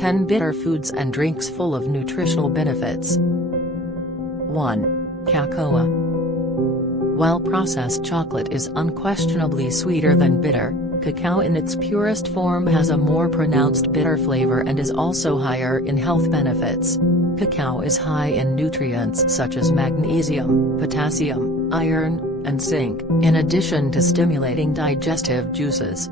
10 bitter foods and drinks full of nutritional benefits. 1. Cacoa. While processed chocolate is unquestionably sweeter than bitter, cacao in its purest form has a more pronounced bitter flavor and is also higher in health benefits. Cacao is high in nutrients such as magnesium, potassium, iron, and zinc, in addition to stimulating digestive juices.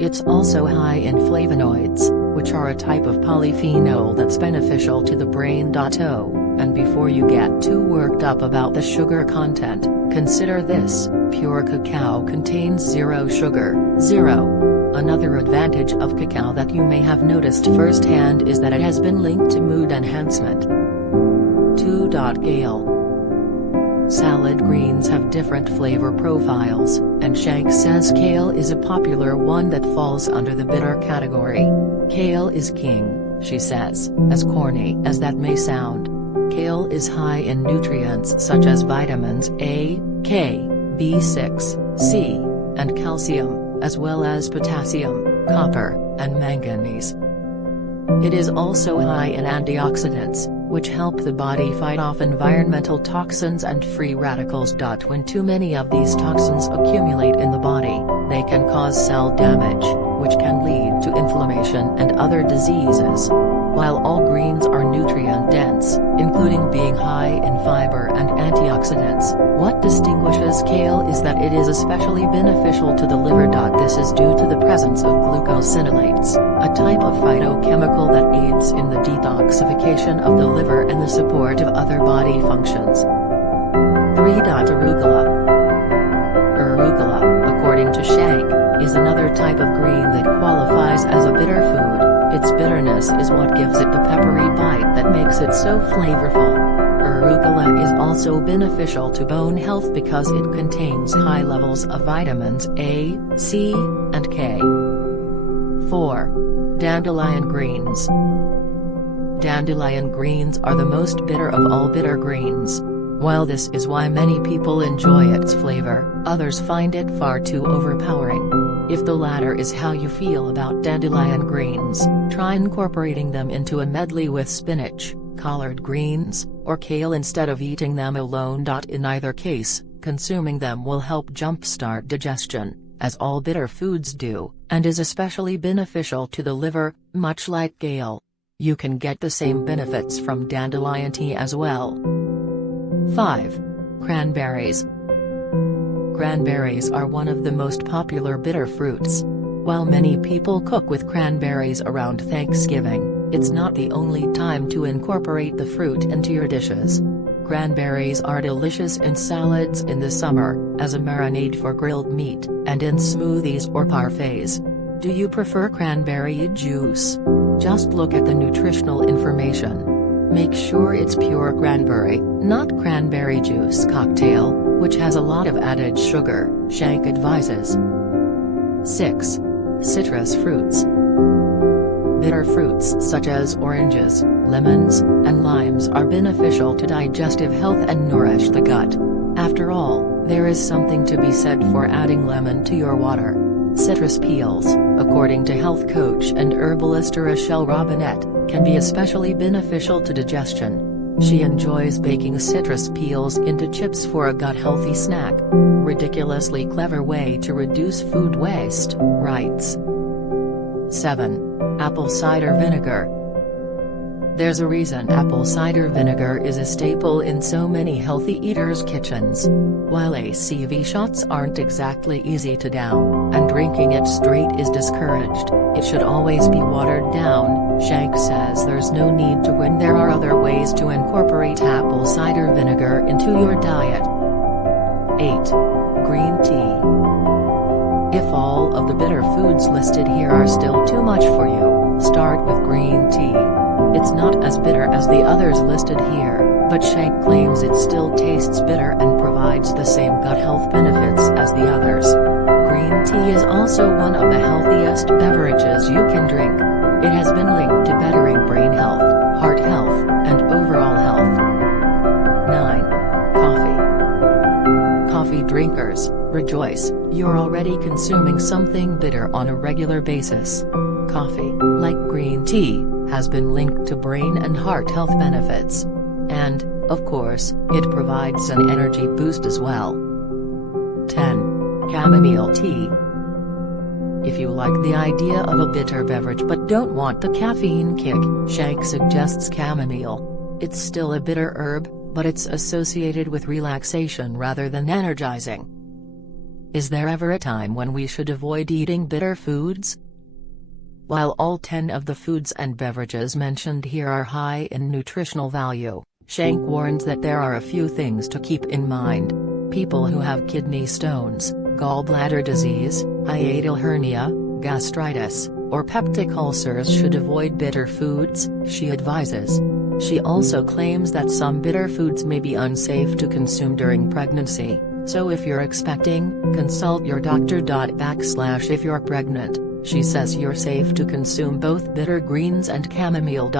It's also high in flavonoids, which are a type of polyphenol that's beneficial to the brain. And before you get too worked up about the sugar content, consider this: pure cacao contains zero sugar. Another advantage of cacao that you may have noticed firsthand is that it has been linked to mood enhancement. 2. Kale. Salad greens have different flavor profiles, and Shank says kale is a popular one that falls under the bitter category. Kale is king, she says, as corny as that may sound. Kale is high in nutrients such as vitamins A, K, B6, C, and calcium, as well as potassium, copper, and manganese. It is also high in antioxidants, which help the body fight off environmental toxins and free radicals. When too many of these toxins accumulate in the body, they can cause cell damage, which can lead to inflammation and other diseases. While all greens are nutrient-dense, including being high in fiber and antioxidants, what distinguishes kale is that it is especially beneficial to the liver. This is due to the presence of glucosinolates, a type of phytochemical that aids in the detoxification of the liver and the support of other body functions. 3. Arugula. Arugula, according to Shank, is another type of green that qualifies as a bitter food. Its bitterness is what gives it the peppery bite that makes it so flavorful. Arugula is also beneficial to bone health because it contains high levels of vitamins A, C, and K. 4. Dandelion greens. Dandelion greens are the most bitter of all bitter greens. While this is why many people enjoy its flavor, others find it far too overpowering. If the latter is how you feel about dandelion greens, try incorporating them into a medley with spinach, collard greens, or kale instead of eating them alone. In either case, consuming them will help jumpstart digestion, as all bitter foods do, and is especially beneficial to the liver, much like kale. You can get the same benefits from dandelion tea as well. 5. Cranberries. Cranberries are one of the most popular bitter fruits. While many people cook with cranberries around Thanksgiving, it's not the only time to incorporate the fruit into your dishes. Cranberries are delicious in salads in the summer, as a marinade for grilled meat, and in smoothies or parfaits. Do you prefer cranberry juice? Just look at the nutritional information. Make sure it's pure cranberry, not cranberry juice cocktail, which has a lot of added sugar, Shank advises. 6. Citrus fruits. Bitter fruits such as oranges, lemons, and limes are beneficial to digestive health and nourish the gut. After all, there is something to be said for adding lemon to your water. Citrus peels, according to health coach and herbalist Rochelle Robinette, can be especially beneficial to digestion. She enjoys baking citrus peels into chips for a gut-healthy snack. Ridiculously clever way to reduce food waste, writes. 7. Apple cider vinegar. There's a reason apple cider vinegar is a staple in so many healthy eaters' kitchens. While ACV shots aren't exactly easy to down, and drinking it straight is discouraged, it should always be watered down. Shank says there's no need to when there are other ways to incorporate apple cider vinegar into your diet. 8. Green tea. If all of the bitter foods listed here are still too much for you, start with green tea. It's not as bitter as the others listed here, but Shank claims it still tastes bitter and provides the same gut health benefits as the others. Green tea is also one of the healthiest beverages you can drink. It has been linked to bettering brain health, heart health, and overall health. 9. Coffee. Coffee drinkers, rejoice, you're already consuming something bitter on a regular basis. coffee, like green tea, has been linked to brain and heart health benefits. And, of course, it provides an energy boost as well. 10. Chamomile tea. If you like the idea of a bitter beverage but don't want the caffeine kick, Shank suggests chamomile. It's still a bitter herb, but it's associated with relaxation rather than energizing. Is there ever a time when we should avoid eating bitter foods? While all 10 of the foods and beverages mentioned here are high in nutritional value, Shank warns that there are a few things to keep in mind. People who have kidney stones, gallbladder disease, hiatal hernia, gastritis, or peptic ulcers should avoid bitter foods, she advises. She also claims that some bitter foods may be unsafe to consume during pregnancy, so if you're expecting, consult your doctor. If you're pregnant, she says you're safe to consume both bitter greens and chamomile.